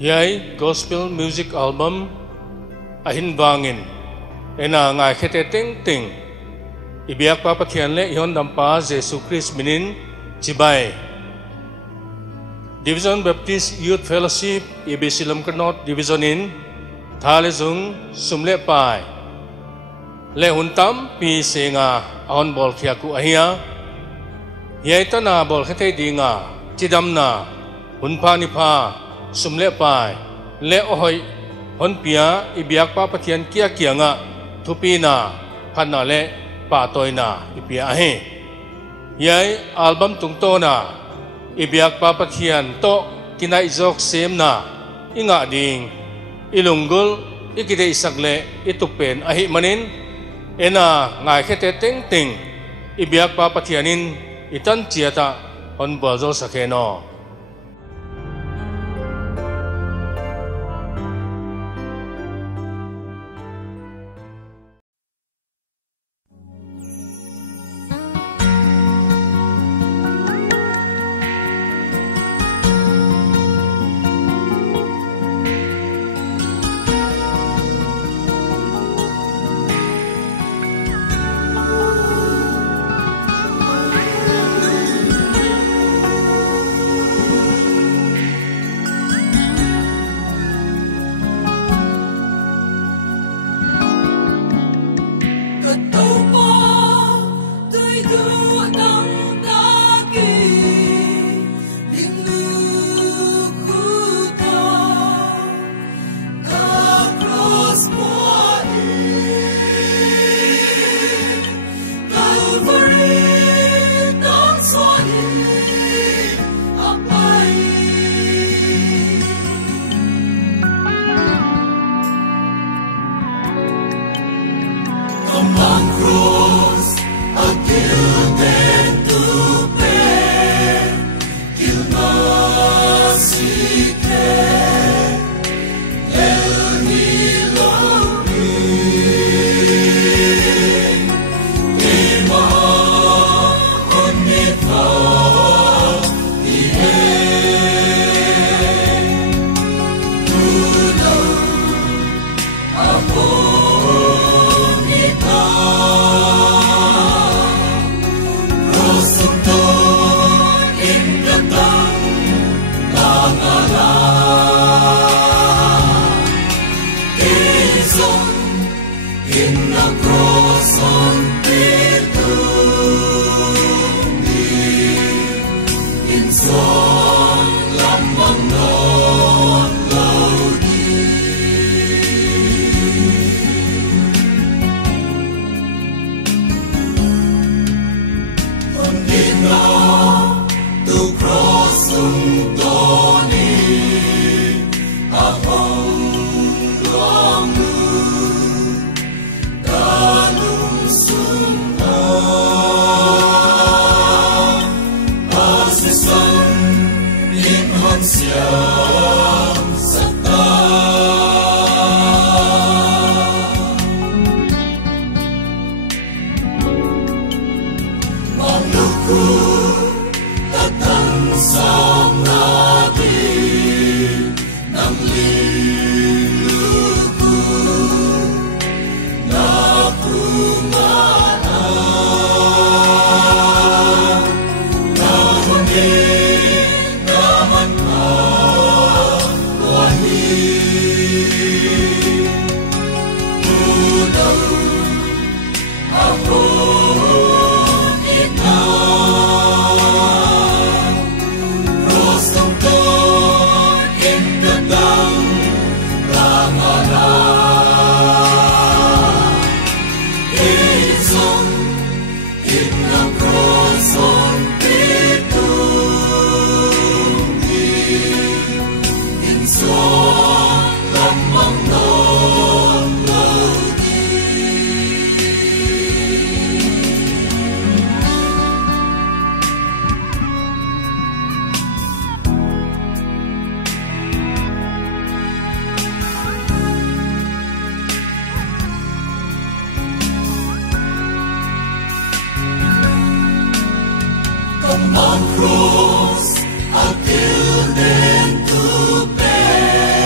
Yai gospel music album ahin bangin ena ngai khete ting ting ibiak pa pakhian le yon dampa Jesu Christ minin chibai Division Baptist Youth Fellowship ibisilam kanot division in thale jung sumle pai le huntam pi senga on bol khiaku ahia yai tana bol khete dinga chidamna hunpa ni pha sumle pai le ohoi hon pia ibiak pa pathian kia kianga thupina phanna le pa toina ipia ahe yai album tungtona ibiak pa pathian to kinai jok semna inga ding ilungul ikide isakle itupen ahi manin ena ngai khete teng ting ibiak pa pathianin itan chiata hon bolzo sakheno Cross, a gilded to bear.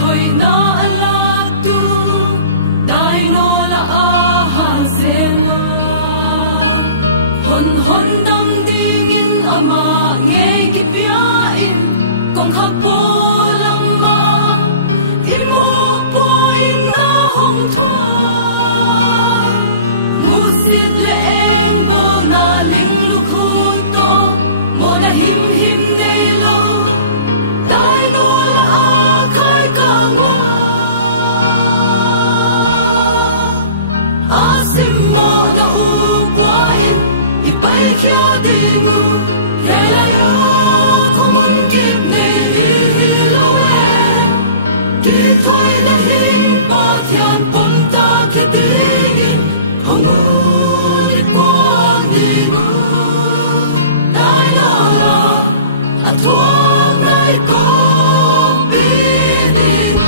thoi na ala tu dai no la a han sewa hon hon dam ding in ama nge ki pia in kong kha po lam ma in mo po in na hong thua mu sit le eng bo na ling lu khu to mo na him him nei lo dai no la a khai ka ngo asim mo na u kwa in i pai kya ding u ya la yo komun kip nei lo e ti thoi na hin pa thian pom ta ke ding hong u i kwa ding u dai no la a thua ngai ko bi ding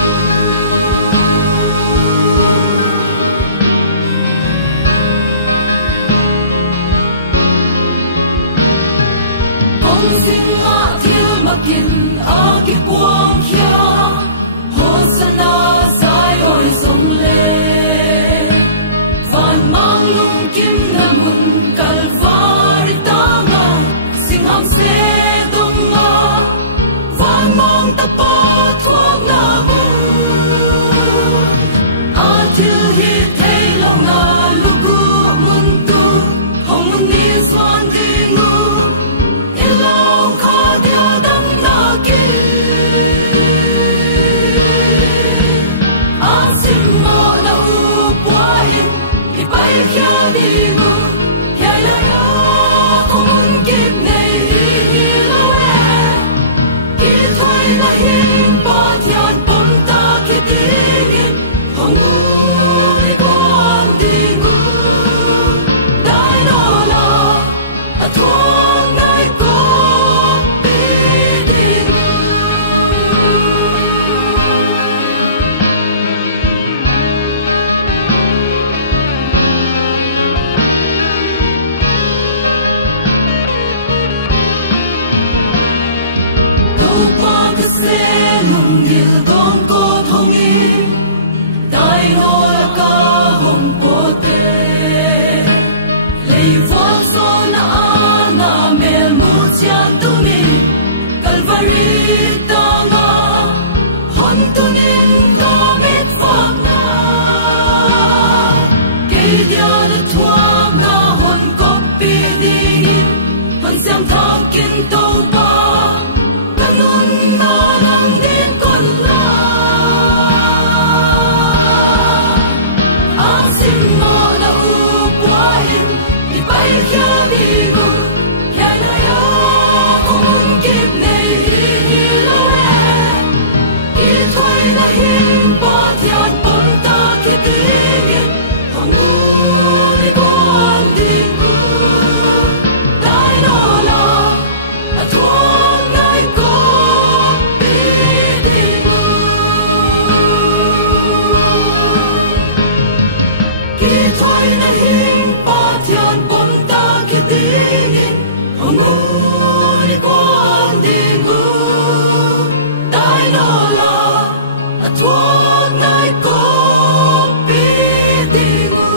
Kong sing a thil makin a ki puang khia hosana sai oi song le van mang lung kim na mun kalvari ta nga sing ham se dong nga van mang ta pa thuak na mu a thil hi thei lo nga lugu mun tu hong mun ni swan ding u Elau kha dia dam na ki asim mo na u puai i pai kya di mu ya ya ya komun kip nei lo e ki thoi na hin pa thian pom ta ki ding hong u i kon ding u dai no la a thuang ngai ko bi ding đâu pa ka se lung dil dong ko thong in dai no la ka hong po te lei vo so na na mel mu chiang tu mi kalvari ta nga hon tu nin ka met phak na ke dia na thua na hon ko pi ding hon siam thak kin to pa kanun na lang din kon la asim mo na u puain i pai kya di mu ya na ya komun kip nei lo e i thoi na hin pa thian pom ta ki ding hong u i kon ding u dai no la a thuang ngai ko bi ding u ki thoi na hin pa thian pom ta ki ding hong u i kon ding u dai no la a thuang ngai ko bi ding u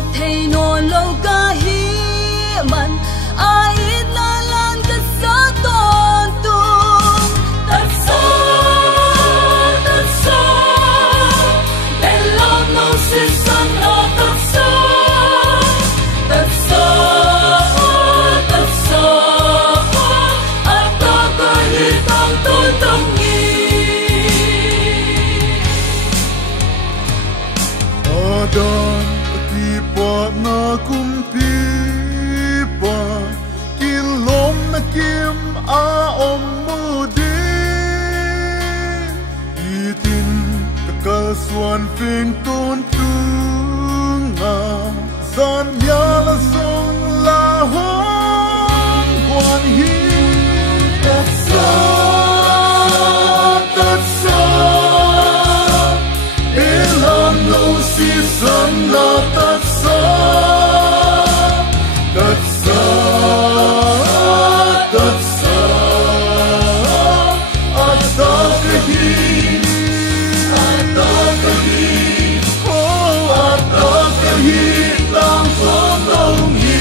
suộc thầy nô lâu ca hi man ai la lan ka sa ton tung tất sa bên lòng nông sinh san lo tất sa ai ta ca hi tăng tôn tâm Adan tipa na kumpipa kilom na kim aom mudi itin kakaswan fing ton tunga san yala song la hong quan hi tatsa si san la tatsa atakahi oh atakahi tam phong đông hi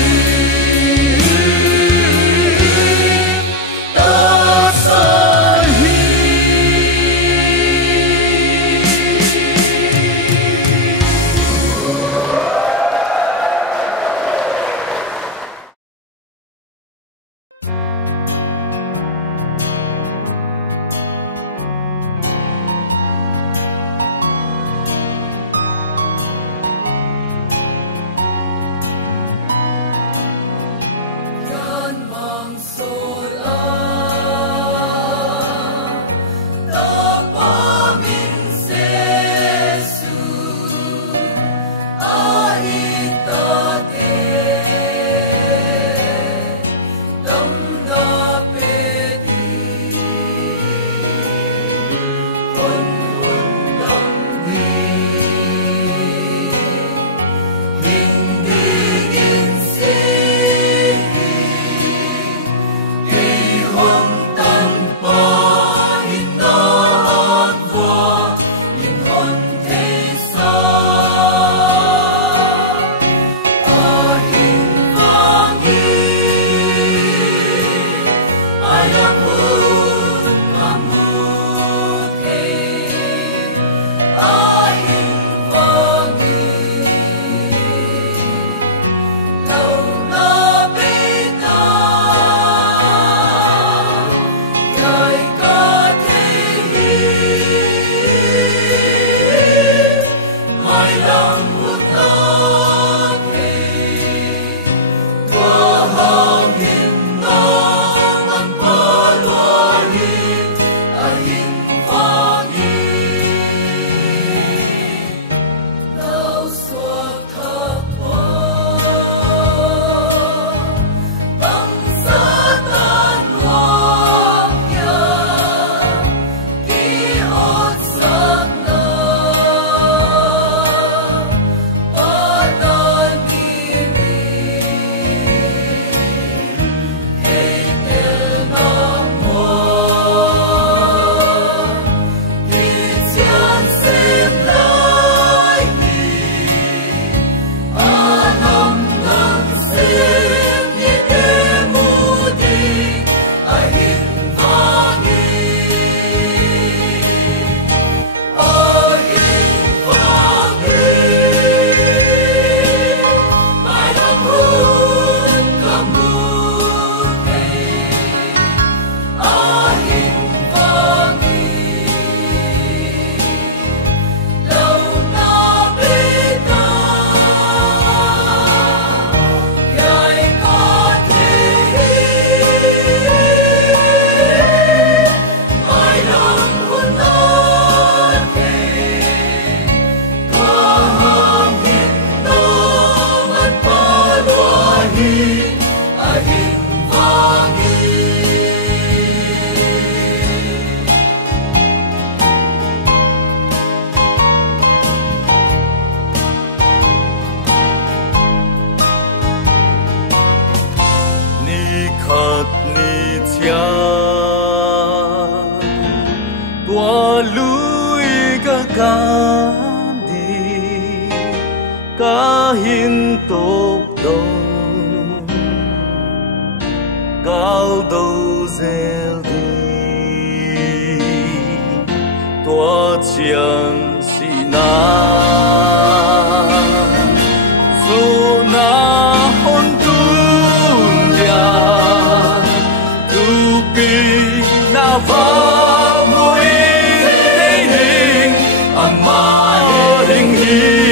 cả hiên tục đầu cao đầu dèo đi tua chiang si na dù na hôn tu ya tu pi na va mui hình ama hình hi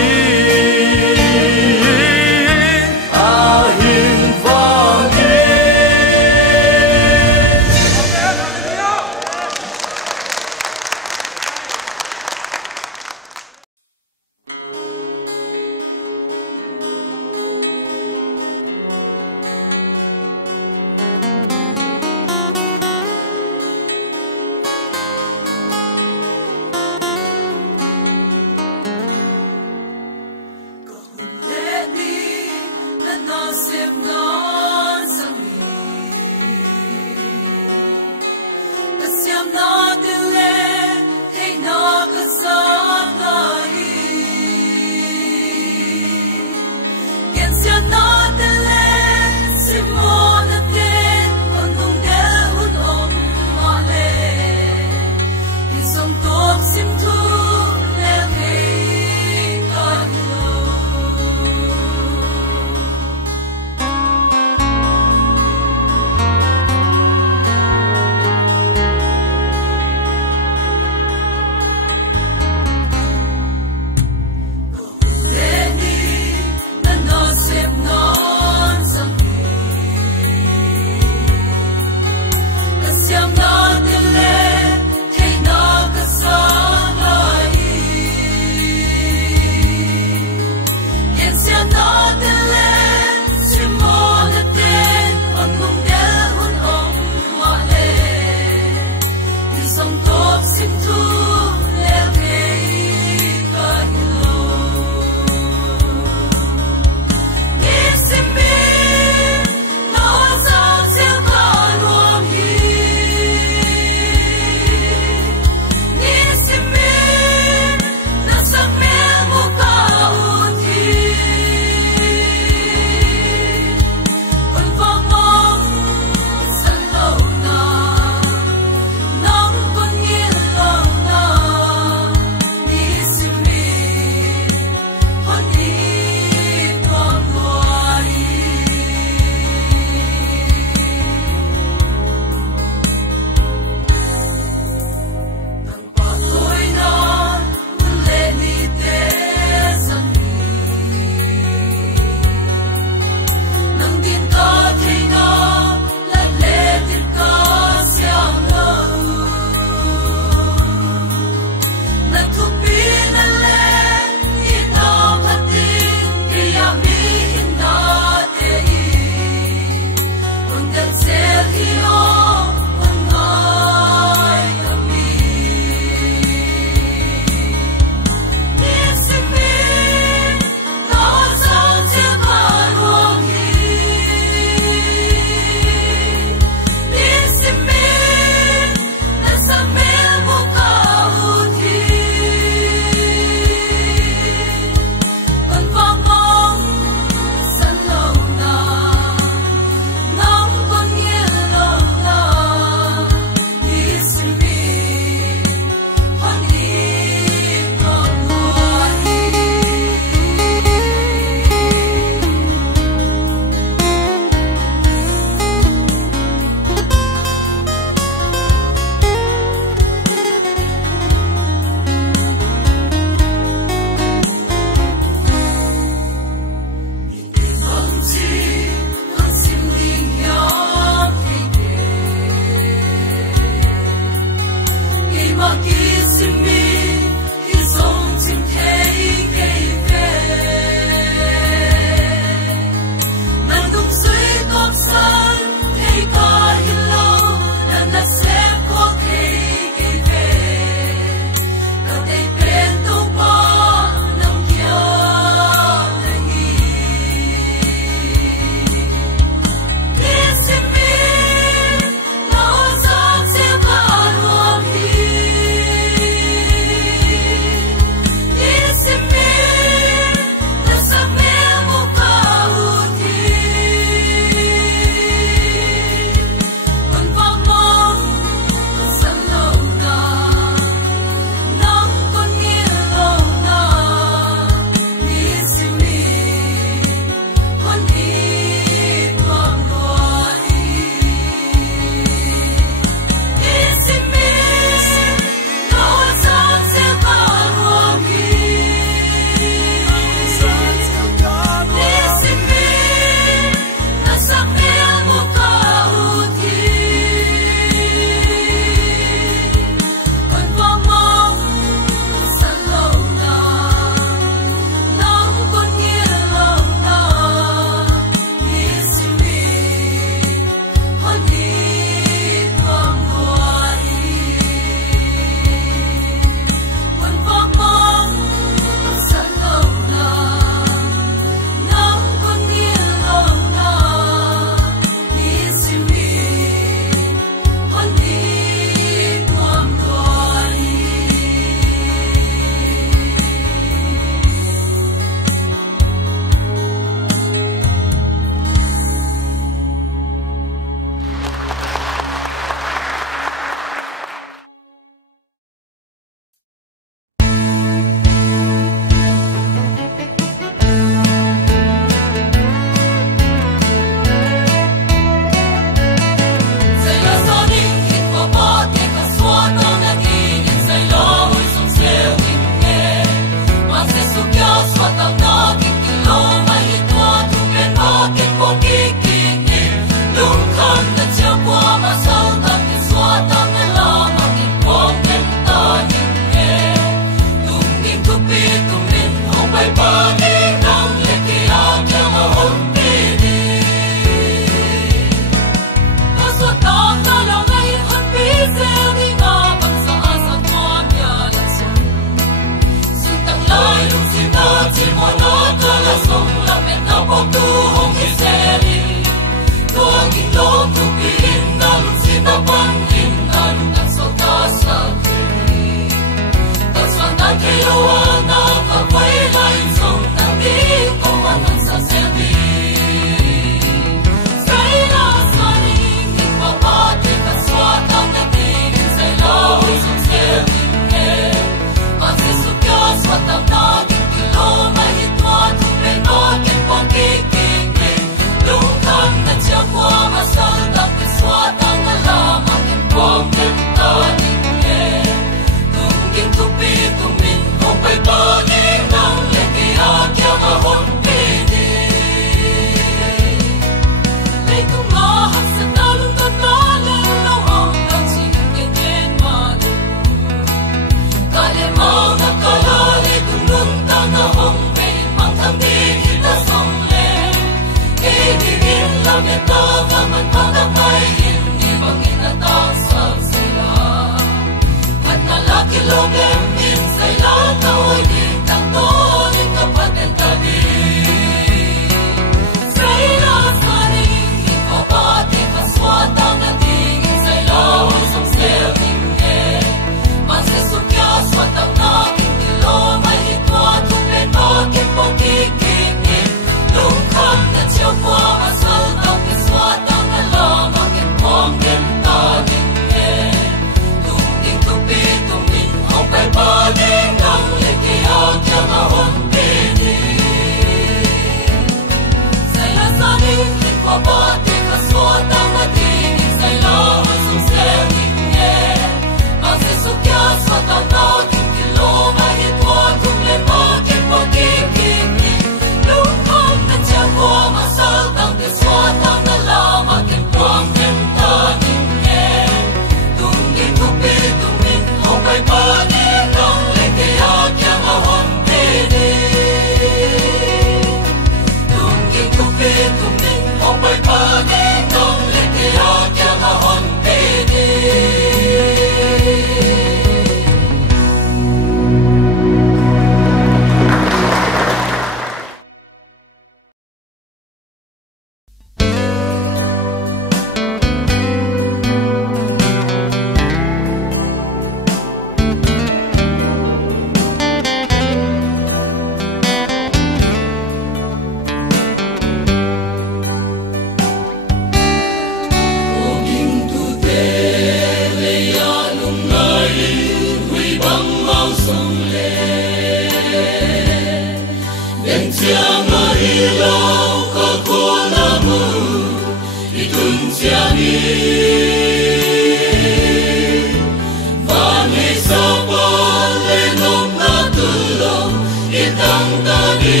và ngày sau qua lên ôm ta từ lòng yên tăng ta đi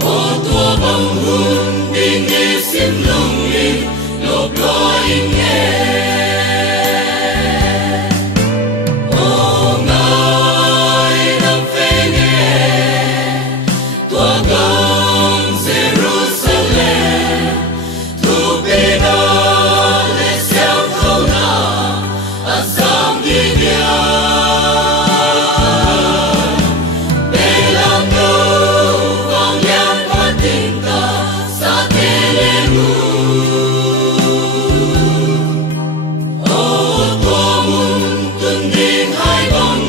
ô tua bằng hương đi nghe xin lòng mình lột lo nghe ô ngài đang phê nghe tua gắng Jerusalem thu bê đa lê xeo thâu na asam đi nhà bê lang đâu vang nhang phát tình ta sa thế lê ngu ô tua mun tuân đình hai bằng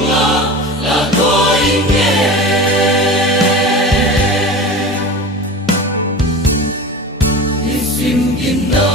là tôi nghe đi xin kim na